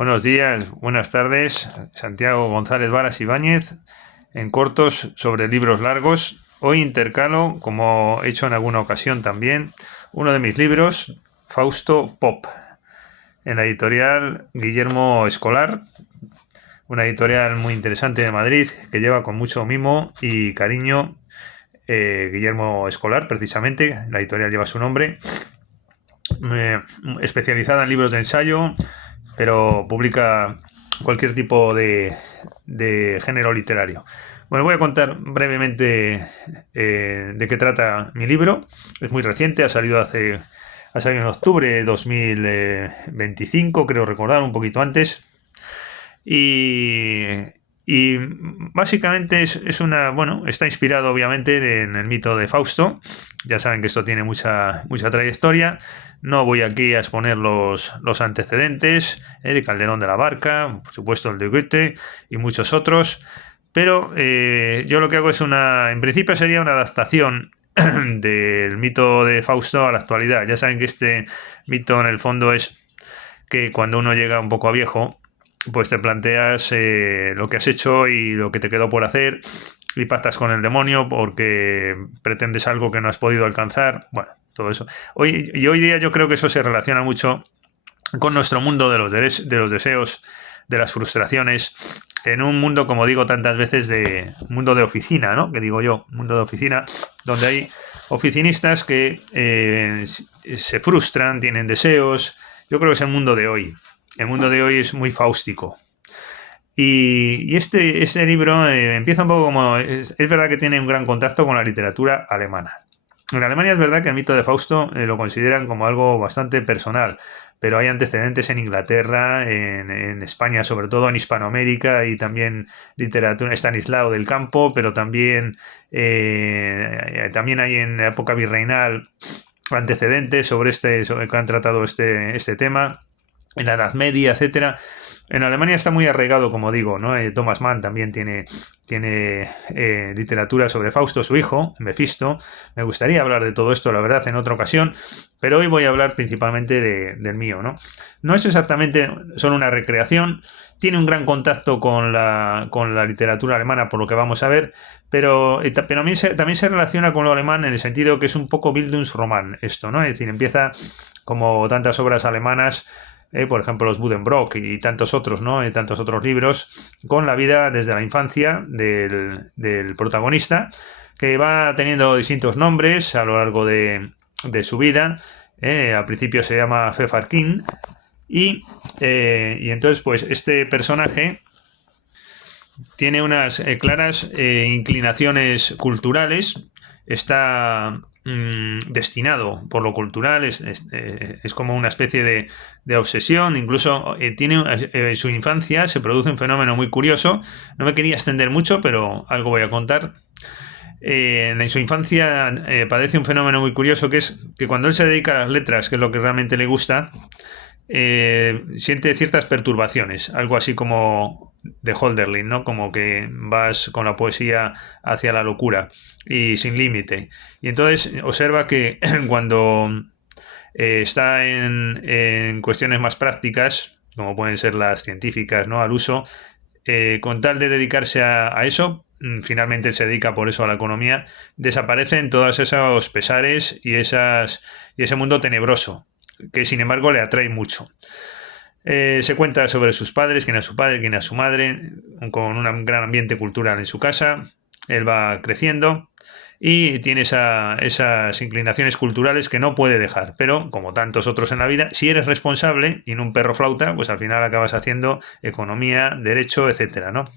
Buenos días, buenas tardes. Santiago González Varas Ibáñez, en cortos sobre libros largos. Hoy intercalo, como he hecho en alguna ocasión también, uno de mis libros, Fausto Pop, en la editorial Guillermo Escolar, una editorial muy interesante de Madrid que lleva con mucho mimo y cariño Guillermo Escolar, precisamente. La editorial lleva su nombre, especializada en libros de ensayo, pero publica cualquier tipo de género literario. Bueno, voy a contar brevemente de qué trata mi libro. Es muy reciente, ha salido en octubre de 2025, creo recordar, un poquito antes. Y, y básicamente bueno, está inspirado obviamente en el mito de Fausto. Ya saben que esto tiene mucha trayectoria. No voy aquí a exponer los antecedentes de Calderón de la Barca, por supuesto el de Goethe y muchos otros. Pero yo lo que hago en principio sería una adaptación del mito de Fausto a la actualidad. Ya saben que este mito en el fondo es que cuando uno llega un poco a viejo, pues te planteas lo que has hecho y lo que te quedó por hacer y pactas con el demonio porque pretendes algo que no has podido alcanzar. Bueno, todo eso. Hoy día yo creo que eso se relaciona mucho con nuestro mundo de los deseos, de las frustraciones, en un mundo, como digo tantas veces, de mundo de oficina, ¿no? Que digo yo, mundo de oficina, donde hay oficinistas que se frustran, tienen deseos. Yo creo que es el mundo de hoy. El mundo de hoy es muy fáustico. Y este libro empieza un poco como... Es verdad que tiene un gran contacto con la literatura alemana. En Alemania es verdad que el mito de Fausto lo consideran como algo bastante personal, pero hay antecedentes en Inglaterra, en España, sobre todo en Hispanoamérica, y también literatura, Estanislao del Campo, pero también hay en la época virreinal antecedentes sobre que han tratado este tema, en la Edad Media, etcétera. En Alemania está muy arraigado, como digo, ¿no? Thomas Mann también tiene literatura sobre Fausto, su hijo, Mefisto. Me gustaría hablar de todo esto, la verdad, en otra ocasión, pero hoy voy a hablar principalmente del mío, ¿no? No es exactamente solo una recreación, tiene un gran contacto con la literatura alemana, por lo que vamos a ver, pero también se relaciona con lo alemán en el sentido que es un poco Bildungsroman esto, ¿no? Es decir, empieza como tantas obras alemanas, por ejemplo los Buddenbrock y tantos otros, ¿no? Tantos otros libros, con la vida desde la infancia del protagonista, que va teniendo distintos nombres a lo largo de su vida. Al principio se llama Fefarkin y entonces pues este personaje tiene unas claras inclinaciones culturales, está destinado por lo cultural, es como una especie de obsesión, incluso en su infancia se produce un fenómeno muy curioso, no me quería extender mucho, pero algo voy a contar. En su infancia padece un fenómeno muy curioso, que es que cuando él se dedica a las letras, que es lo que realmente le gusta, siente ciertas perturbaciones, algo así como de Hölderlin, ¿no? Como que vas con la poesía hacia la locura y sin límite. Y entonces observa que cuando está en cuestiones más prácticas, como pueden ser las científicas, ¿no? Al uso, con tal de dedicarse a eso, finalmente se dedica por eso a la economía, desaparecen todos esos pesares y ese mundo tenebroso, que sin embargo le atrae mucho. Se cuenta sobre sus padres, quién es su padre, quién es su madre, con un gran ambiente cultural en su casa. Él va creciendo y tiene esas inclinaciones culturales que no puede dejar. Pero, como tantos otros en la vida, si eres responsable y no un perro flauta, pues al final acabas haciendo economía, derecho, etcétera, ¿no?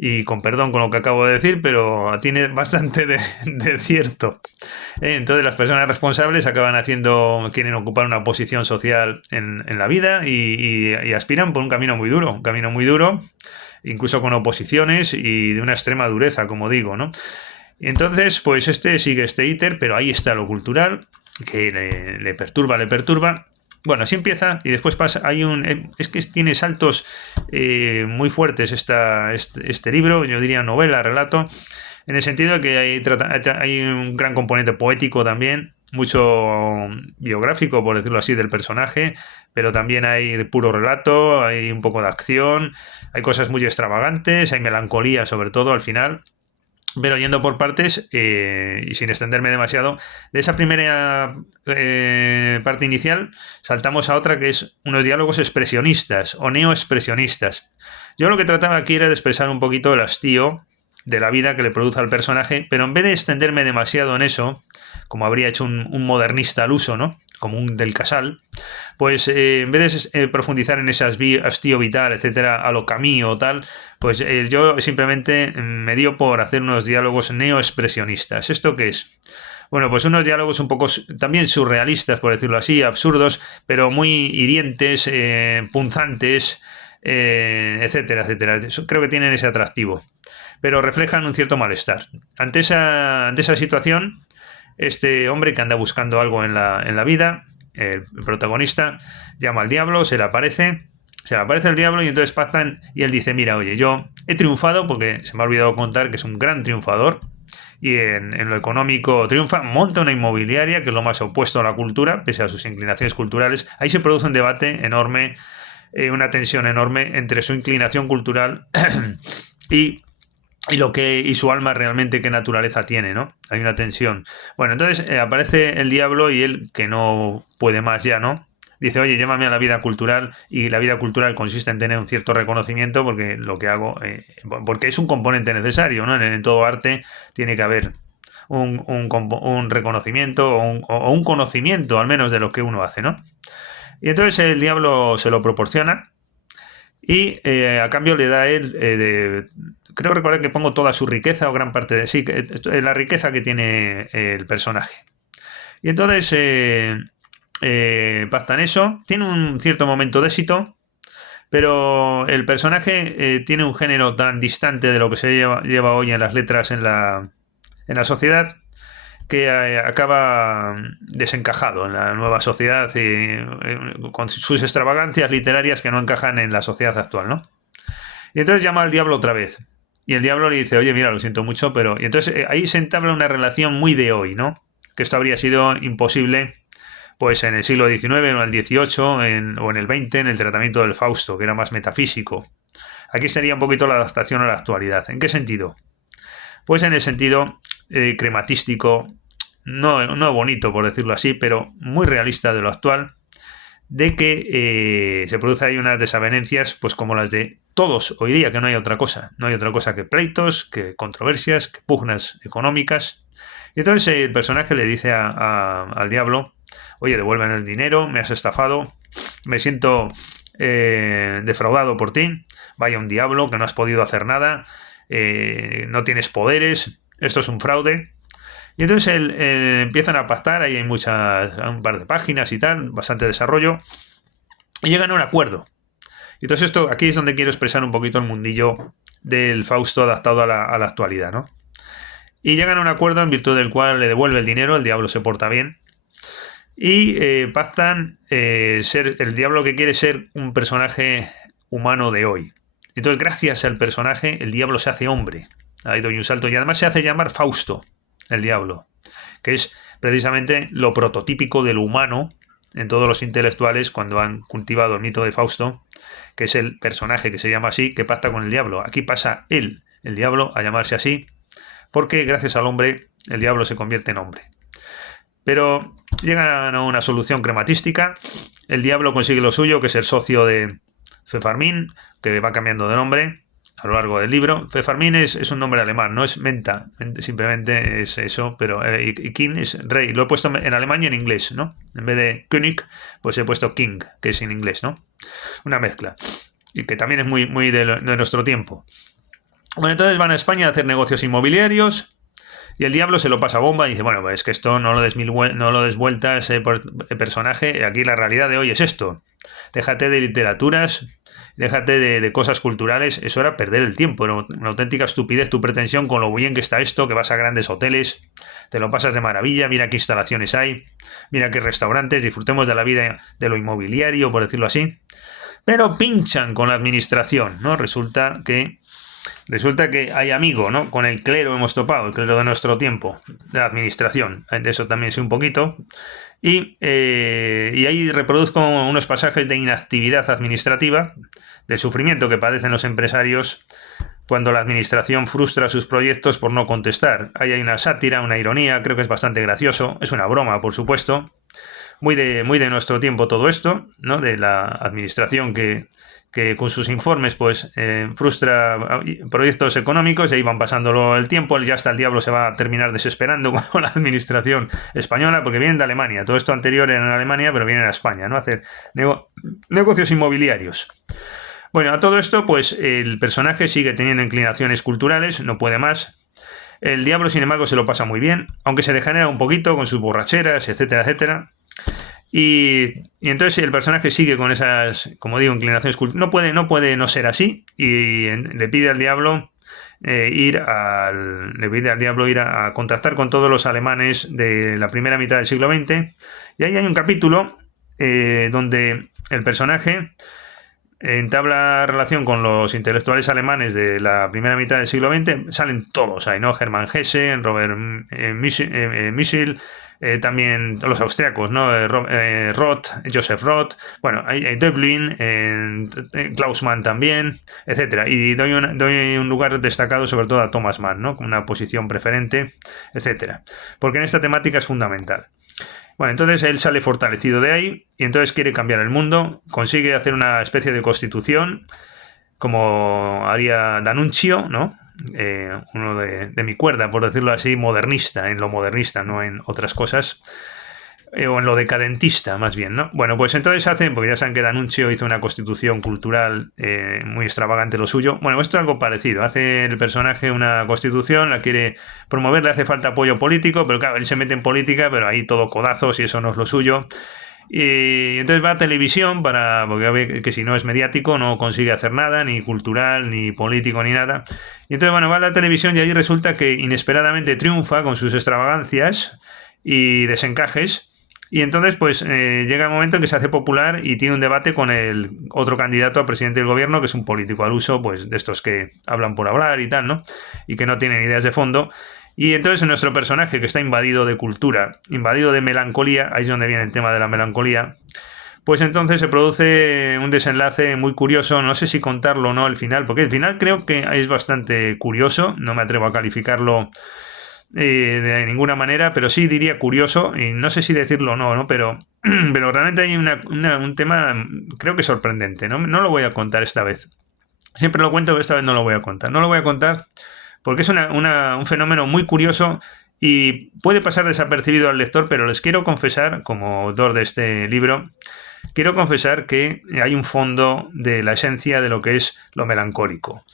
Y con perdón con lo que acabo de decir, pero tiene bastante de cierto. Entonces las personas responsables quieren ocupar una posición social en la vida y aspiran por un camino muy duro, incluso con oposiciones y de una extrema dureza, como digo, ¿no? Y entonces, pues sigue este íter, pero ahí está lo cultural, que le perturba. Bueno, así empieza y después pasa. Es que tiene saltos muy fuertes este libro, yo diría novela, relato, en el sentido de que hay un gran componente poético también, mucho biográfico, por decirlo así, del personaje, pero también hay puro relato, hay un poco de acción, hay cosas muy extravagantes, hay melancolía sobre todo al final. Pero yendo por partes y sin extenderme demasiado, de esa primera parte inicial saltamos a otra que es unos diálogos expresionistas o neoexpresionistas. Yo lo que trataba aquí era de expresar un poquito el hastío de la vida que le produce al personaje, pero en vez de extenderme demasiado en eso, como habría hecho un modernista al uso, ¿no? Como un del Casal, pues en vez de profundizar en ese hastío vital, etcétera, a lo Camus o tal, pues yo simplemente me dio por hacer unos diálogos neoexpresionistas. ¿Esto qué es? Bueno, pues unos diálogos un poco también surrealistas, por decirlo así, absurdos, pero muy hirientes, punzantes, etcétera, etcétera. Eso creo que tienen ese atractivo, pero reflejan un cierto malestar. Ante esa situación, este hombre que anda buscando algo en la vida, el protagonista, llama al diablo, se le aparece el diablo y entonces pactan y él dice, mira, oye, yo he triunfado porque se me ha olvidado contar que es un gran triunfador y en lo económico triunfa, monta una inmobiliaria que es lo más opuesto a la cultura, pese a sus inclinaciones culturales. Ahí se produce un debate enorme, una tensión enorme entre su inclinación cultural y y su alma realmente qué naturaleza tiene, ¿no? Hay una tensión. Bueno, entonces aparece el diablo y él, que no puede más ya, ¿no? Dice, oye, llévame a la vida cultural, y la vida cultural consiste en tener un cierto reconocimiento porque lo que hago, porque es un componente necesario, ¿no? En todo arte tiene que haber un reconocimiento o un conocimiento al menos de lo que uno hace, ¿no? Y entonces el diablo se lo proporciona y a cambio le da a él, creo recordar que pongo toda su riqueza o gran parte de sí, la riqueza que tiene el personaje. Y entonces pactan eso, tiene un cierto momento de éxito, pero el personaje tiene un género tan distante de lo que se lleva hoy en las letras en la sociedad, que acaba desencajado en la nueva sociedad y con sus extravagancias literarias que no encajan en la sociedad actual, ¿no? Y entonces llama al diablo otra vez. Y el diablo le dice, oye, mira, lo siento mucho, pero... Y entonces ahí se entabla una relación muy de hoy, ¿no? Que esto habría sido imposible pues en el siglo XIX o en el XVIII o en el XX, en el tratamiento del Fausto, que era más metafísico. Aquí sería un poquito la adaptación a la actualidad. ¿En qué sentido? Pues en el sentido crematístico, no bonito por decirlo así, pero muy realista de lo actual, de que se produce ahí unas desavenencias pues como las de todos hoy día, que no hay otra cosa, que pleitos, que controversias, que pugnas económicas. Y entonces el personaje le dice al diablo, oye, devuélveme el dinero, me has estafado, me siento defraudado por ti, vaya un diablo, que no has podido hacer nada, no tienes poderes, esto es un fraude. Y entonces empiezan a pactar, ahí hay un par de páginas y tal, bastante desarrollo, y llegan a un acuerdo. Y entonces esto, aquí es donde quiero expresar un poquito el mundillo del Fausto adaptado a la actualidad, ¿no? Y llegan a un acuerdo en virtud del cual le devuelve el dinero, el diablo se porta bien, y pactan ser el diablo que quiere ser un personaje humano de hoy. Entonces, gracias al personaje, el diablo se hace hombre. Ahí doy un salto. Y además se hace llamar Fausto, el diablo, que es precisamente lo prototípico de lo humano en todos los intelectuales cuando han cultivado el mito de Fausto, que es el personaje que se llama así, que pacta con el diablo. Aquí pasa él, el diablo, a llamarse así, porque gracias al hombre, el diablo se convierte en hombre. Pero llegan a una solución crematística, el diablo consigue lo suyo, que es el socio de Pfeffermin, que va cambiando de nombre a lo largo del libro. Pfeffermin es un nombre alemán, no es menta, simplemente es eso, pero y King es rey. Lo he puesto en alemán y en inglés, ¿no? En vez de König, pues he puesto King, que es en inglés, ¿no? Una mezcla. Y que también es muy de nuestro tiempo. Bueno, entonces van a España a hacer negocios inmobiliarios. Y el diablo se lo pasa bomba y dice, bueno, pues es que esto no lo des vuelta ese personaje, aquí la realidad de hoy es esto. Déjate de literaturas, déjate de cosas culturales, eso era perder el tiempo, era una auténtica estupidez tu pretensión con lo bien que está esto, que vas a grandes hoteles, te lo pasas de maravilla, mira qué instalaciones hay, mira qué restaurantes, disfrutemos de la vida de lo inmobiliario, por decirlo así, pero pinchan con la administración, ¿no? Resulta que Resulta que hay amigo, ¿no? Con el clero hemos topado, el clero de nuestro tiempo, de la administración. De eso también sé un poquito. Y ahí reproduzco unos pasajes de inactividad administrativa, del sufrimiento que padecen los empresarios cuando la administración frustra sus proyectos por no contestar. Ahí hay una sátira, una ironía, creo que es bastante gracioso. Es una broma, por supuesto. Muy de nuestro tiempo todo esto, ¿no? De la administración que con sus informes pues frustra proyectos económicos y ahí van pasándolo el tiempo, ya hasta el diablo se va a terminar desesperando con la administración española porque vienen de Alemania, todo esto anterior era en Alemania pero vienen a España, ¿no? A hacer negocios inmobiliarios. Bueno, a todo esto pues el personaje sigue teniendo inclinaciones culturales, no puede más. El diablo sin embargo se lo pasa muy bien, aunque se degenera un poquito con sus borracheras, etcétera, etcétera. Y entonces el personaje sigue con esas, como digo, inclinaciones culturales. No puede no ser así. Y le pide al diablo ir a contactar con todos los alemanes de la primera mitad del siglo XX. Y ahí hay un capítulo donde el personaje entabla relación con los intelectuales alemanes de la primera mitad del siglo XX. Salen todos ahí, ¿no? Hermann Hesse, Robert Michel, también los austriacos, ¿no? Roth, Joseph Roth, bueno, hay Döblin, Klaus Mann también, etcétera. Y doy un lugar destacado sobre todo a Thomas Mann, ¿no? Con una posición preferente, etcétera. Porque en esta temática es fundamental. Bueno, entonces él sale fortalecido de ahí y entonces quiere cambiar el mundo, consigue hacer una especie de constitución como haría D'Annunzio, ¿no? Uno de mi cuerda, por decirlo así, modernista, en lo modernista, no en otras cosas, o en lo decadentista más bien, ¿no? Bueno, pues entonces hacen, porque ya saben que D'Annunzio hizo una constitución cultural muy extravagante lo suyo. Bueno, esto es algo parecido, hace el personaje una constitución, la quiere promover, le hace falta apoyo político, pero claro, él se mete en política, pero ahí todo codazos y eso no es lo suyo. Y entonces va a televisión porque ve que si no es mediático no consigue hacer nada, ni cultural, ni político, ni nada. Y entonces, bueno, va a la televisión y allí resulta que inesperadamente triunfa con sus extravagancias y desencajes. Y entonces, pues, llega el momento en que se hace popular y tiene un debate con el otro candidato a presidente del gobierno, que es un político al uso, pues, de estos que hablan por hablar y tal, ¿no? Y que no tienen ideas de fondo. Y entonces nuestro personaje, que está invadido de cultura, invadido de melancolía, ahí es donde viene el tema de la melancolía, pues entonces se produce un desenlace muy curioso, no sé si contarlo o no al final, porque el final creo que es bastante curioso, no me atrevo a calificarlo de ninguna manera, pero sí diría curioso, y no sé si decirlo o no, ¿no? Pero realmente hay un tema, creo que sorprendente, ¿no? No lo voy a contar esta vez. Siempre lo cuento, pero esta vez no lo voy a contar. No lo voy a contar porque es un fenómeno muy curioso y puede pasar desapercibido al lector, pero les quiero confesar, como autor de este libro, quiero confesar que hay un fondo de la esencia de lo que es lo melancólico.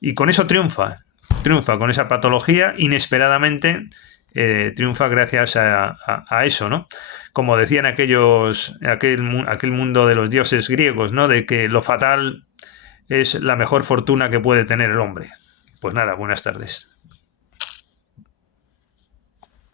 Y con eso triunfa con esa patología, inesperadamente triunfa gracias a eso, ¿no? Como decían aquel mundo de los dioses griegos, ¿no? De que lo fatal es la mejor fortuna que puede tener el hombre. Pues nada, buenas tardes.